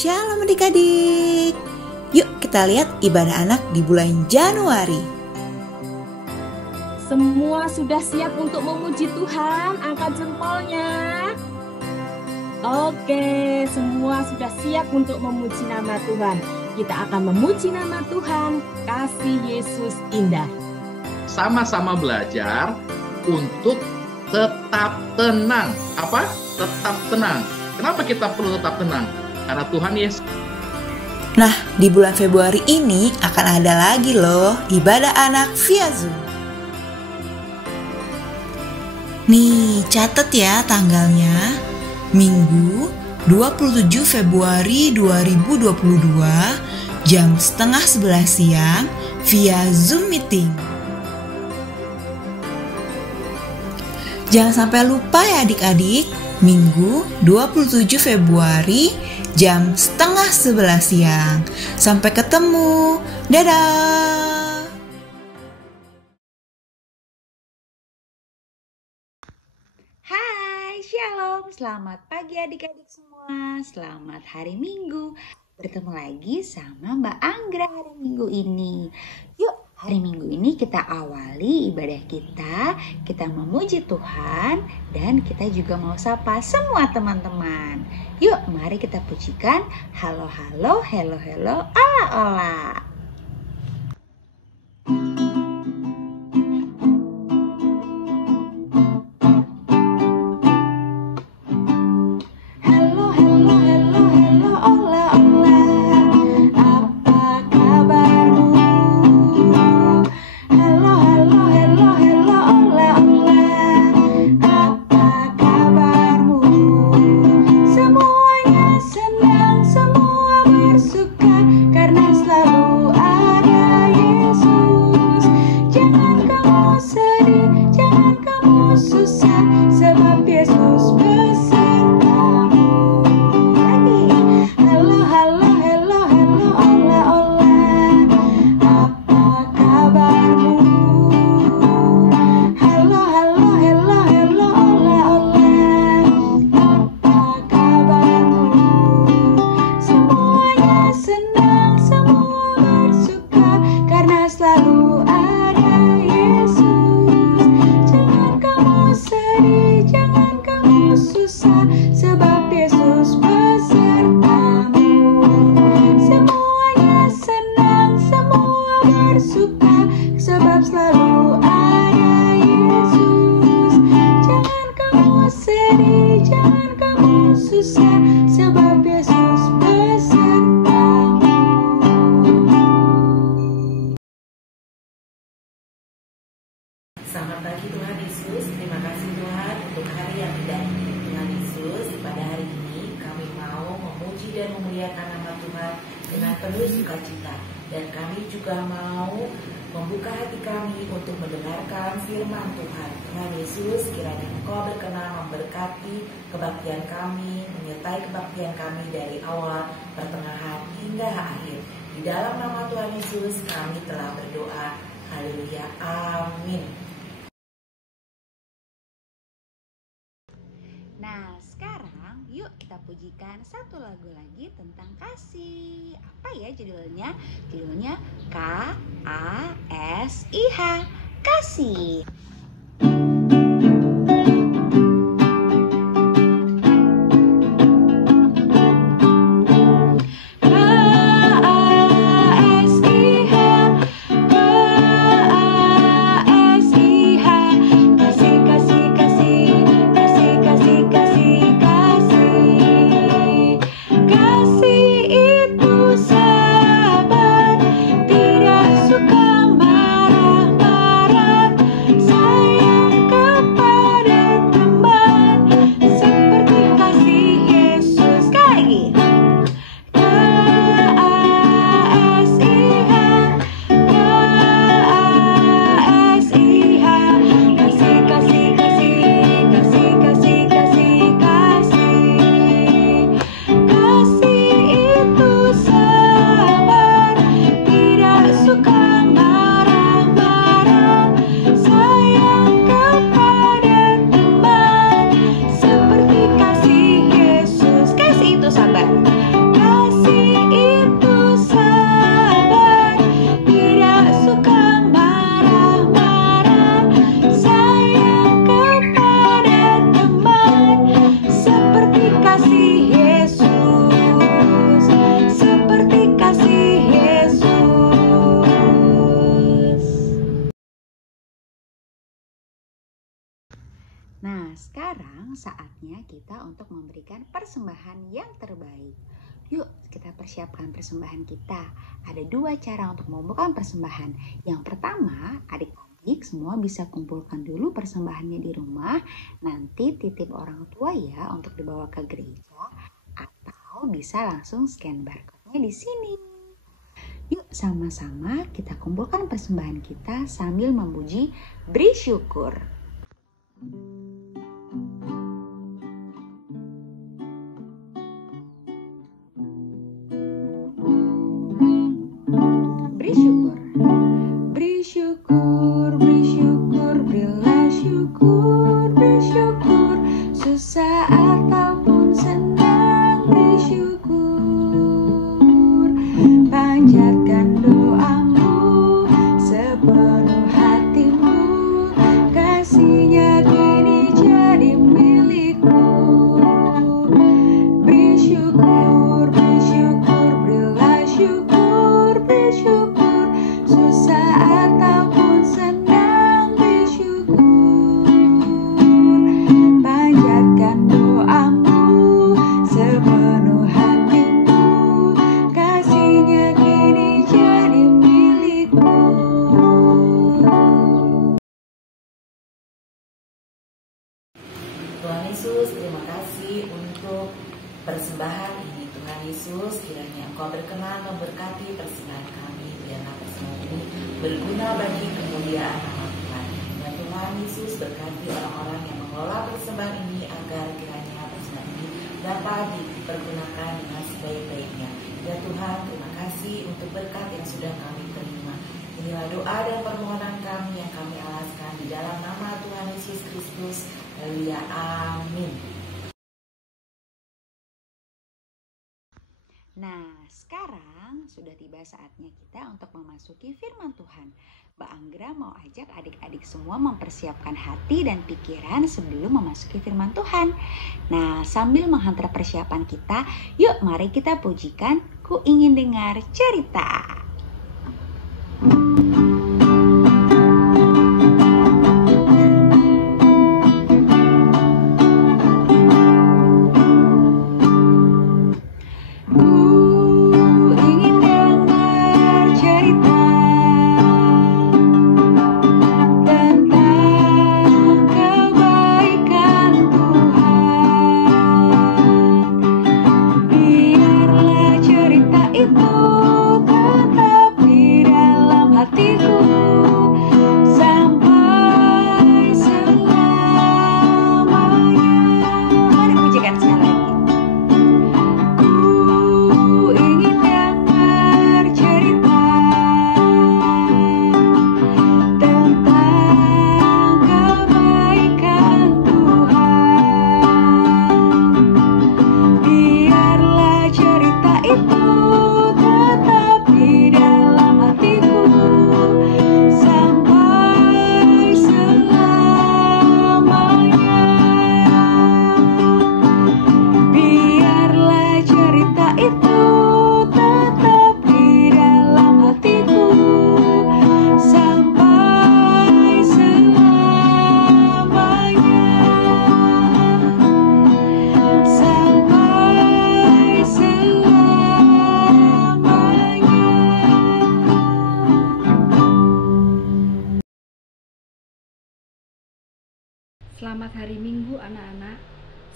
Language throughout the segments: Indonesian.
Shalom adik-adik. Yuk kita lihat ibadah anak di bulan Januari. Semua sudah siap untuk memuji Tuhan? Angkat jempolnya. Oke, semua sudah siap untuk memuji nama Tuhan. Kita akan memuji nama Tuhan. Kasih Yesus indah. Sama-sama belajar untuk tetap tenang. Apa? Tetap tenang. Kenapa kita perlu tetap tenang? Karena Tuhan Yesus. Nah, di bulan Februari ini akan ada lagi loh ibadah anak via Zoom. Nih, catat ya tanggalnya. Minggu 27 Februari 2022 jam 10:30 siang via Zoom meeting. Jangan sampai lupa ya adik-adik, Minggu 27 Februari jam 10:30 siang. Sampai ketemu. Dadah. Hai, Shalom. Selamat pagi adik-adik semua. Selamat hari Minggu. Bertemu lagi sama Mbak Anggra hari Minggu ini. Yuk, hari Minggu ini kita awali ibadah kita. Kita memuji Tuhan dan kita juga mau sapa semua teman-teman. Yuk, mari kita pujikan. Halo, halo, hello, hello, ola, ola. Selamat pagi Tuhan Yesus, terima kasih Tuhan untuk hari yang indah ini. Tuhan Yesus, pada hari ini kami mau memuji dan memuliakan nama Tuhan dengan penuh sukacita. Dan kami juga mau membuka hati kami untuk mendengarkan firman Tuhan. Tuhan Yesus, kiranya Engkau berkenan memberkati kebaktian kami, menyertai kebaktian kami dari awal, pertengahan, hingga akhir. Di dalam nama Tuhan Yesus kami telah berdoa. Haleluya, amin. Nah, sekarang yuk kita pujikan satu lagu lagi tentang kasih. Apa ya judulnya? Judulnya K-A-S-I-H, kasih. Sabar, tidak suka marah-marah. Nah, sekarang saatnya kita untuk memberikan persembahan yang terbaik. Yuk, kita persiapkan persembahan kita. Ada 2 cara untuk membawakan persembahan. Yang pertama, adik-adik semua bisa kumpulkan dulu persembahannya di rumah. Nanti titip orang tua ya untuk dibawa ke gereja. Atau bisa langsung scan barcode-nya di sini. Yuk, sama-sama kita kumpulkan persembahan kita sambil memuji beri syukur. Beri syukur. Beri syukur, beri syukur, berilah syukur, beri syukur. Susah ataupun senang, beri syukur. Panjatkan doamu sepenuh hatimu, kasihnya kini jadi milikmu. Beri syukur, berilah syukur, beri syukur. Susah ataupun senang, beri syukur. Panjatkan doamu sepenuh hatimu, kasihnya kini jadi milikmu. Tuhan Yesus, terima kasih untuk persembahan ini. Tuhan Yesus, kiranya Engkau berkenan memberkati persembahan kami, biarlah persembahan ini berguna bagi kemuliaan nama Tuhan. Dan Tuhan Yesus berkati orang-orang yang mengelola persembahan ini agar kiranya persembahan ini dapat dipergunakan dengan sebaik-baiknya. Ya Tuhan, terima kasih untuk berkat yang sudah kami terima. Inilah doa dan permohonan kami yang kami alaskan di dalam nama Tuhan Yesus Kristus. Haleluya, amin. Nah, sekarang sudah tiba saatnya kita untuk memasuki firman Tuhan. Mbak Anggra mau ajak adik-adik semua mempersiapkan hati dan pikiran sebelum memasuki firman Tuhan. Nah, sambil menghantar persiapan kita, yuk mari kita pujikan Ku Ingin Dengar Cerita. Selamat hari Minggu anak-anak.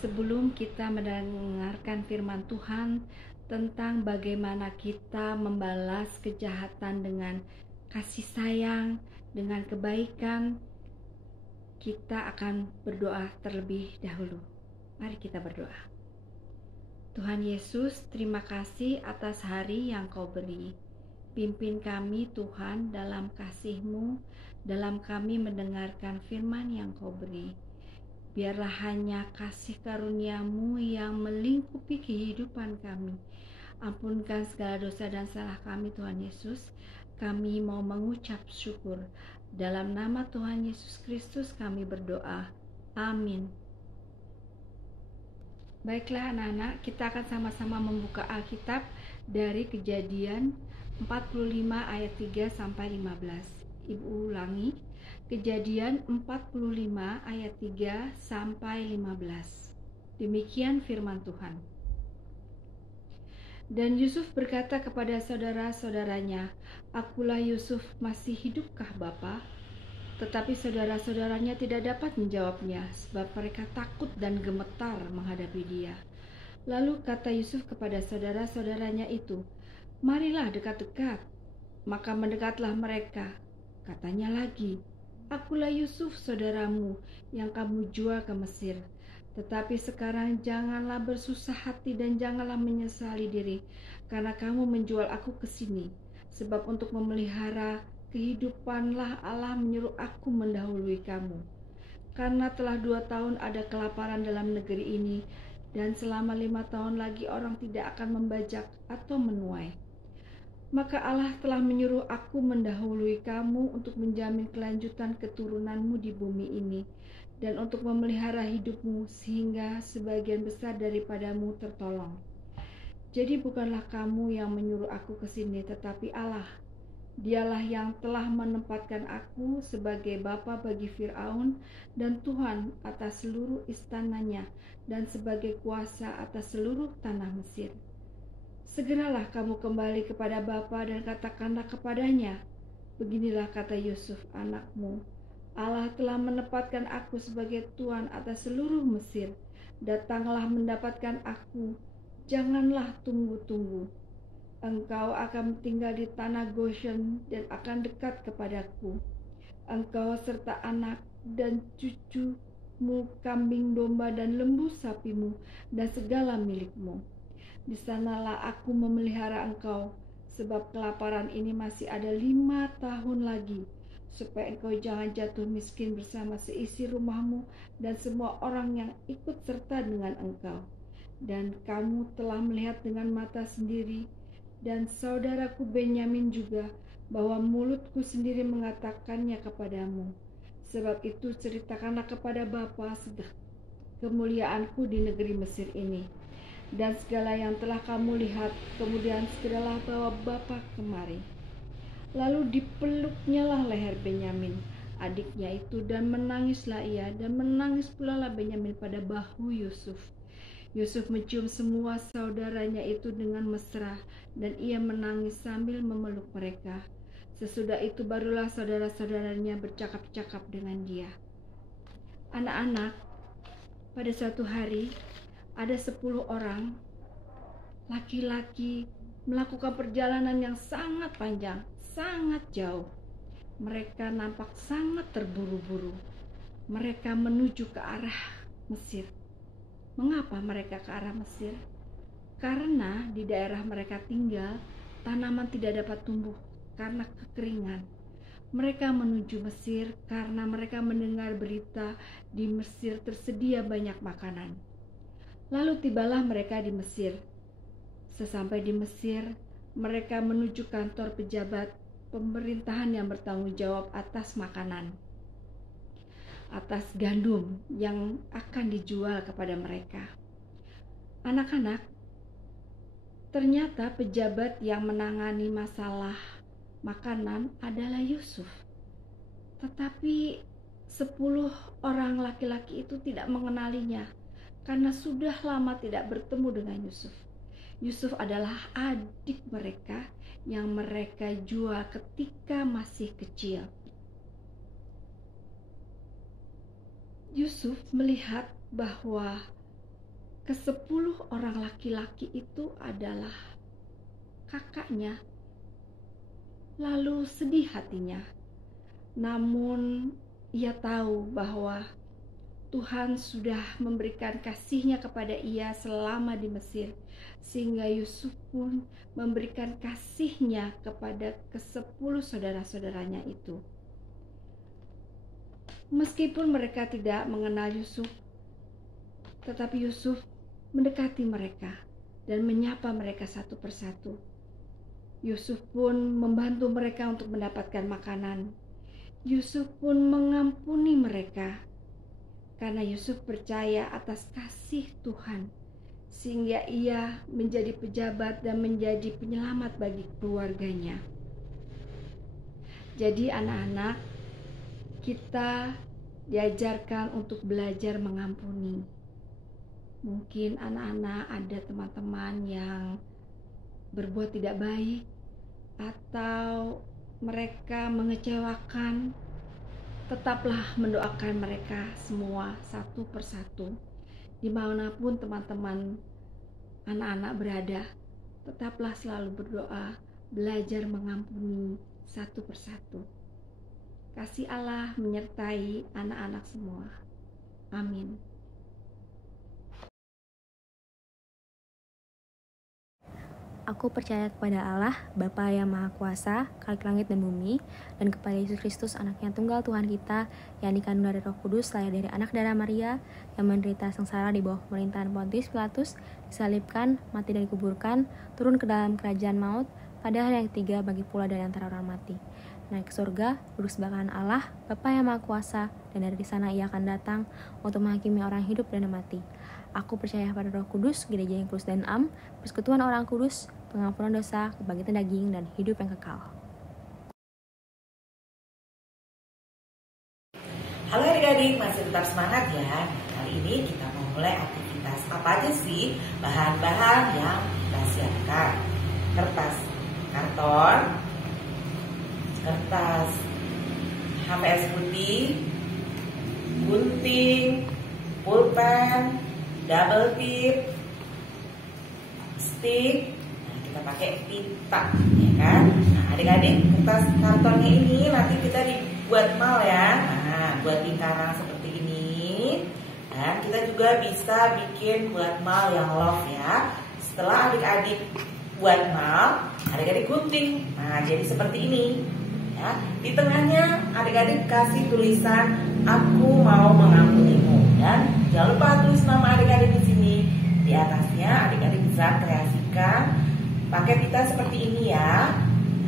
Sebelum kita mendengarkan firman Tuhan tentang bagaimana kita membalas kejahatan dengan kasih sayang, dengan kebaikan, kita akan berdoa terlebih dahulu. Mari kita berdoa. Tuhan Yesus, terima kasih atas hari yang Kau beri. Pimpin kami Tuhan dalam kasih-Mu, dalam kami mendengarkan firman yang Kau beri. Biarlah hanya kasih karunia-Mu yang melingkupi kehidupan kami. Ampunkan segala dosa dan salah kami Tuhan Yesus. Kami mau mengucap syukur. Dalam nama Tuhan Yesus Kristus kami berdoa. Amin. Baiklah anak-anak, kita akan sama-sama membuka Alkitab dari Kejadian 45 ayat 3 sampai 15. Ibu ulangi, Kejadian 45 ayat 3 sampai 15. Demikian firman Tuhan. Dan Yusuf berkata kepada saudara-saudaranya, "Akulah Yusuf, masih hidupkah Bapa?" Tetapi saudara-saudaranya tidak dapat menjawabnya, sebab mereka takut dan gemetar menghadapi dia. Lalu kata Yusuf kepada saudara-saudaranya itu, "Marilah dekat-dekat." Maka mendekatlah mereka. Katanya lagi, "Akulah Yusuf saudaramu yang kamu jual ke Mesir. Tetapi sekarang janganlah bersusah hati dan janganlah menyesali diri, karena kamu menjual aku ke sini. Sebab untuk memelihara kehidupanlah Allah menyuruh aku mendahului kamu. Karena telah 2 tahun ada kelaparan dalam negeri ini, dan selama 5 tahun lagi orang tidak akan membajak atau menuai. Maka Allah telah menyuruh aku mendahului kamu untuk menjamin kelanjutan keturunanmu di bumi ini, dan untuk memelihara hidupmu sehingga sebagian besar daripadamu tertolong. Jadi bukanlah kamu yang menyuruh aku ke sini, tetapi Allah. Dialah yang telah menempatkan aku sebagai bapa bagi Firaun dan Tuhan atas seluruh istananya dan sebagai kuasa atas seluruh tanah Mesir. Segeralah kamu kembali kepada bapa dan katakanlah kepadanya, beginilah kata Yusuf anakmu, Allah telah menempatkan aku sebagai tuan atas seluruh Mesir. Datanglah mendapatkan aku, janganlah tunggu-tunggu. Engkau akan tinggal di tanah Goshen dan akan dekat kepadaku. Engkau serta anak dan cucumu, kambing domba dan lembu sapimu, dan segala milikmu. Di sanalah aku memelihara engkau, sebab kelaparan ini masih ada 5 tahun lagi, supaya engkau jangan jatuh miskin bersama seisi rumahmu dan semua orang yang ikut serta dengan engkau. Dan kamu telah melihat dengan mata sendiri, dan saudaraku Benyamin juga, bahwa mulutku sendiri mengatakannya kepadamu. Sebab itu ceritakanlah kepada Bapa kemuliaanku di negeri Mesir ini, dan segala yang telah kamu lihat. Kemudian segeralah bawa Bapa kemari. Lalu dipeluknya lah leher Benyamin, adiknya itu, dan menangislah ia, dan menangis pula lah Benyamin pada bahu Yusuf. Yusuf mencium semua saudaranya itu dengan mesra, dan ia menangis sambil memeluk mereka. Sesudah itu barulah saudara-saudaranya bercakap-cakap dengan dia. Anak-anak, pada suatu hari ada 10 orang laki-laki melakukan perjalanan yang sangat panjang, sangat jauh. Mereka nampak sangat terburu-buru. Mereka menuju ke arah Mesir. Mengapa mereka ke arah Mesir? Karena di daerah mereka tinggal, tanaman tidak dapat tumbuh karena kekeringan. Mereka menuju Mesir karena mereka mendengar berita di Mesir tersedia banyak makanan. Lalu tibalah mereka di Mesir. Sesampai di Mesir, mereka menuju kantor pejabat pemerintahan yang bertanggung jawab atas makanan, atas gandum yang akan dijual kepada mereka. Anak-anak, ternyata pejabat yang menangani masalah makanan adalah Yusuf. Tetapi 10 orang laki-laki itu tidak mengenalinya karena sudah lama tidak bertemu dengan Yusuf. Yusuf adalah adik mereka yang mereka jual ketika masih kecil. Yusuf melihat bahwa ke-10 orang laki-laki itu adalah kakaknya. Lalu sedih hatinya. Namun ia tahu bahwa Tuhan sudah memberikan kasih-Nya kepada ia selama di Mesir, sehingga Yusuf pun memberikan kasih-Nya kepada ke-10 saudara-saudaranya itu. Meskipun mereka tidak mengenal Yusuf, tetapi Yusuf mendekati mereka dan menyapa mereka satu persatu. Yusuf pun membantu mereka untuk mendapatkan makanan. Yusuf pun mengampuni mereka karena Yusuf percaya atas kasih Tuhan, sehingga ia menjadi pejabat dan menjadi penyelamat bagi keluarganya. Jadi anak-anak, kita diajarkan untuk belajar mengampuni. Mungkin anak-anak ada teman-teman yang berbuat tidak baik atau mereka mengecewakan. Tetaplah mendoakan mereka semua satu persatu. Dimanapun teman-teman anak-anak berada, tetaplah selalu berdoa, belajar mengampuni satu persatu. Kasih Allah menyertai anak-anak semua. Amin. Aku percaya kepada Allah, Bapa yang Maha Kuasa, Khalik langit dan bumi, dan kepada Yesus Kristus, Anak yang tunggal Tuhan kita, yang dikandung dari Roh Kudus, lahir dari anak darah Maria, yang menderita sengsara di bawah pemerintahan Pontius Pilatus, disalibkan, mati dan dikuburkan, turun ke dalam kerajaan maut, pada hari yang ketiga bagi pula dari antara orang mati. Naik ke surga, duduk sebelah kanan Allah, Bapa yang Maha Kuasa, dan dari sana Ia akan datang untuk menghakimi orang hidup dan mati. Aku percaya pada Roh Kudus, gereja yang kudus dan am, persekutuan orang kudus, pengampunan dosa, kebangkitan daging, dan hidup yang kekal. Halo adik-adik, masih tetap semangat ya. Kali ini kita mau mulai aktivitas. Apa aja sih bahan-bahan yang kita siapkan? Kertas karton, kertas HVS putih, gunting, pulpen, double tip, stick. Nah, kita pakai pita, ya kan? Nah, adik-adik, kertas kartonnya ini nanti kita dibuat mal ya. Nah, buat lingkaran seperti ini. Dan kita juga bisa bikin buat mal yang love ya. Setelah adik-adik buat mal, adik-adik gunting. Nah, jadi seperti ini. Ya, di tengahnya adik-adik kasih tulisan aku mau mengampunimu, dan jangan lupa tulis nama adik-adik di sini. Di atasnya adik-adik bisa kreasikan pakai pita seperti ini ya.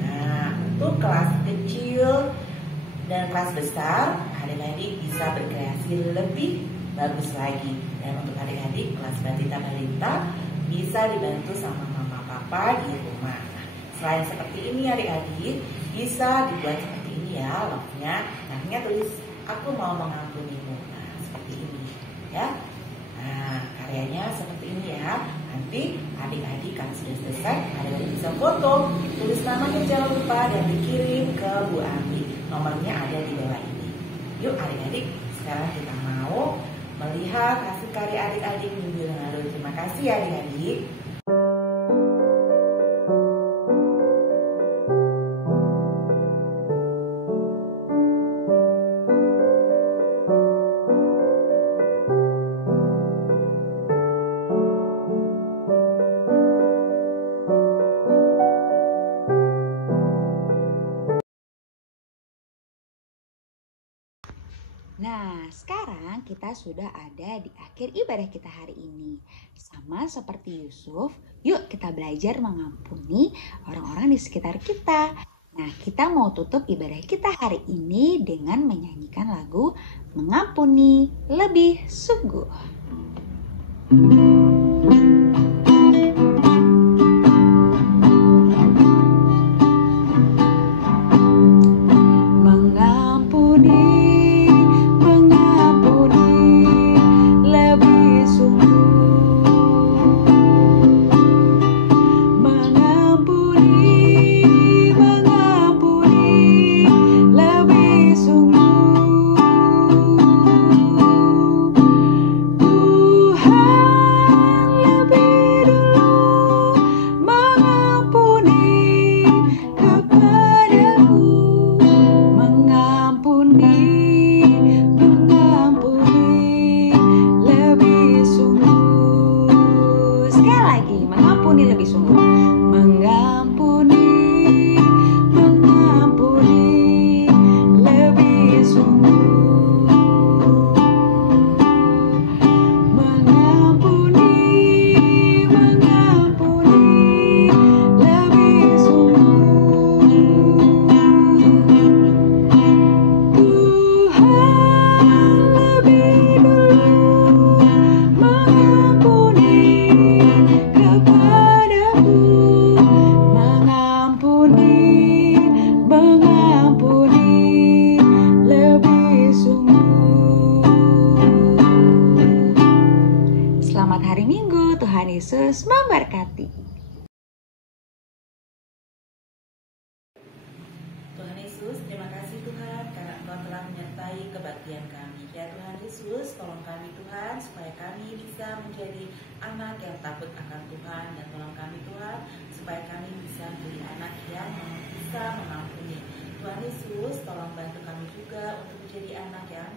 Nah, untuk kelas kecil dan kelas besar, adik-adik bisa berkreasi lebih bagus lagi. Dan untuk adik-adik kelas balita bisa dibantu sama mama papa di rumah. Nah, selain seperti ini adik-adik bisa dibuat seperti ini ya, love-nya. Nantinya tulis aku mau mengampunimu. Nah, seperti ini ya. Nah, karyanya seperti ini ya. Nanti adik-adik kalau sudah selesai, adik-adik bisa foto, tulis namanya jangan lupa, dan dikirim ke Bu Ami. Nomornya ada di bawah ini. Yuk adik-adik, sekarang kita mau melihat hasil karya adik-adik minggu yang lalu. Terima kasih ya adik-adik. Nah, sekarang kita sudah ada di akhir ibadah kita hari ini. Sama seperti Yusuf, yuk kita belajar mengampuni orang-orang di sekitar kita. Nah, kita mau tutup ibadah kita hari ini dengan menyanyikan lagu Mengampuni Lebih Sungguh. menyertai kebaktian kami. Ya Tuhan Yesus, tolong kami Tuhan, supaya kami bisa menjadi anak yang takut akan Tuhan. Dan tolong kami Tuhan, supaya kami bisa menjadi anak yang bisa mengampuni. Tuhan Yesus, tolong bantu kami juga untuk menjadi anak yang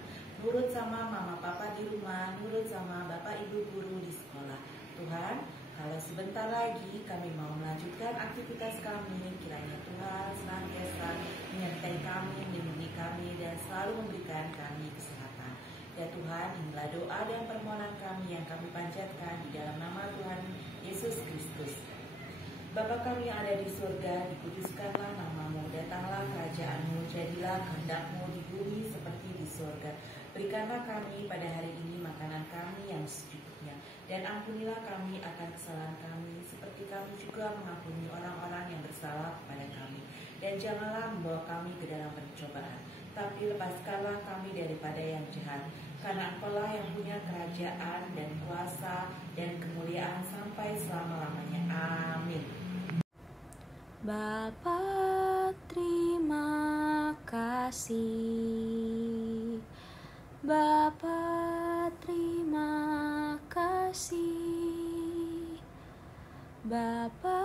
nurut sama mama papa di rumah, nurut sama bapak ibu guru di sekolah. Tuhan, kalau sebentar lagi kami mau melanjutkan aktivitas kami, kiranya Tuhan senantiasa menyertai kami, melindungi kami, dan selalu memberikan kami kesehatan. Ya Tuhan, inilah doa dan permohonan kami yang kami panjatkan di dalam nama Tuhan Yesus Kristus. Bapa kami yang ada di surga, dikuduskanlah namamu, datanglah kerajaanmu, jadilah kehendak-mu di bumi seperti di surga. Berikanlah kami pada hari ini makanan kami yang secukupnya, dan ampunilah kami akan kesalahan kami, seperti kami juga mengampuni orang-orang yang bersalah kepada kami. Dan janganlah membawa kami ke dalam pencobaan, tapi lepaskanlah kami daripada yang jahat. Karena Engkau-lah yang punya kerajaan dan kuasa dan kemuliaan sampai selama-lamanya. Amin. Bapa, terima kasih. Bapa, terima kasih. Bapa,